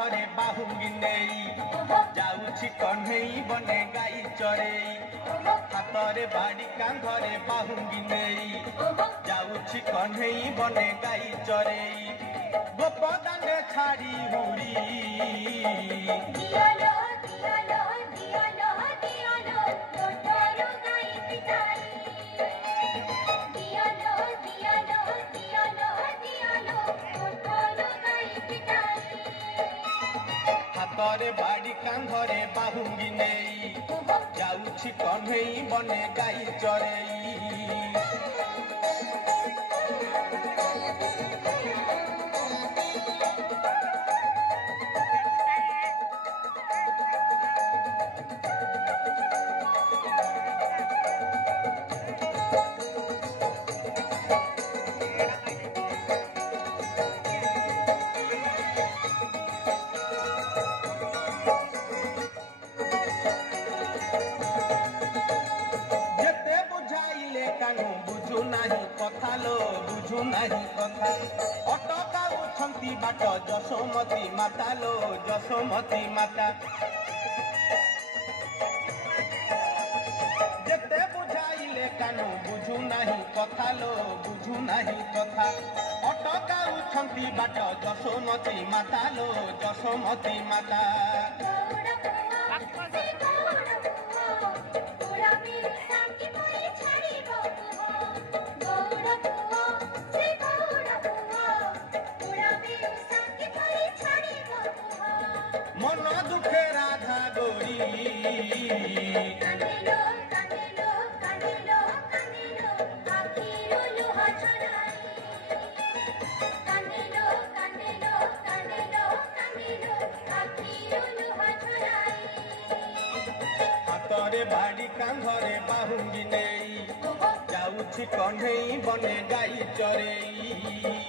कांधरे बाहुंगी नेई जाउछि कन्हई बने गाई चरेई हातरे बाड़ी कांधरे बाहुंगी नेई जाउछि कन्हई बने गाई चरेई गोपदाने छाड़ी हुरी दियालो दियालो दियालो दियालो तोरो गाई पिटाई दियालो दियालो दियालो दियालो तोरो गाई पिटाई हातरे बाड़ी कांधरे बाहुंगी नेई जाउछि कन्हई बने गाई चरेई बुझु नाही कथा लो बुझु नाही कथा अटकाउछंती बाट जशोमती माता लो जशोमती माता जेते बुझाइले कानु बुझु नाही कथा लो बुझु नाही कथा अटकाउछंती बाट जशोमती माता लो जशोमती माता मन दुखे राधा गोरी कांदिलो कांदिलो कांदिलो कांदिलो आखिरो लुह छनाई कांदिलो कांदिलो कांदिलो कांदिलो आखिरो लुह छनाई हातरे बाड़ी कांधरे बाहुंगी नेई जाउछि कन्हई बने गाई चरेई।